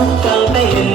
கண்கள்